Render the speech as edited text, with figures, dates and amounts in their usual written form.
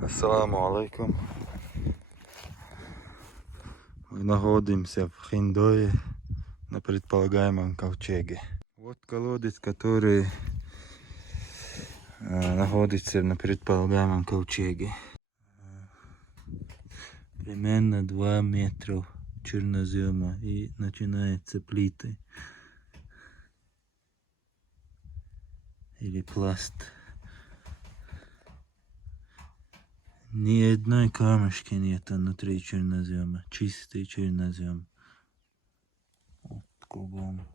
Ассаламу алейкум. Находимся в Хиндое на предполагаемом ковчеге. Вот колодец, который находится на предполагаемом ковчеге. Примерно 2 метра чернозема и начинаются плиты. Или пласт. Ни одной камешки нет внутри чернозема. Чистый чернозем. Вот кругом.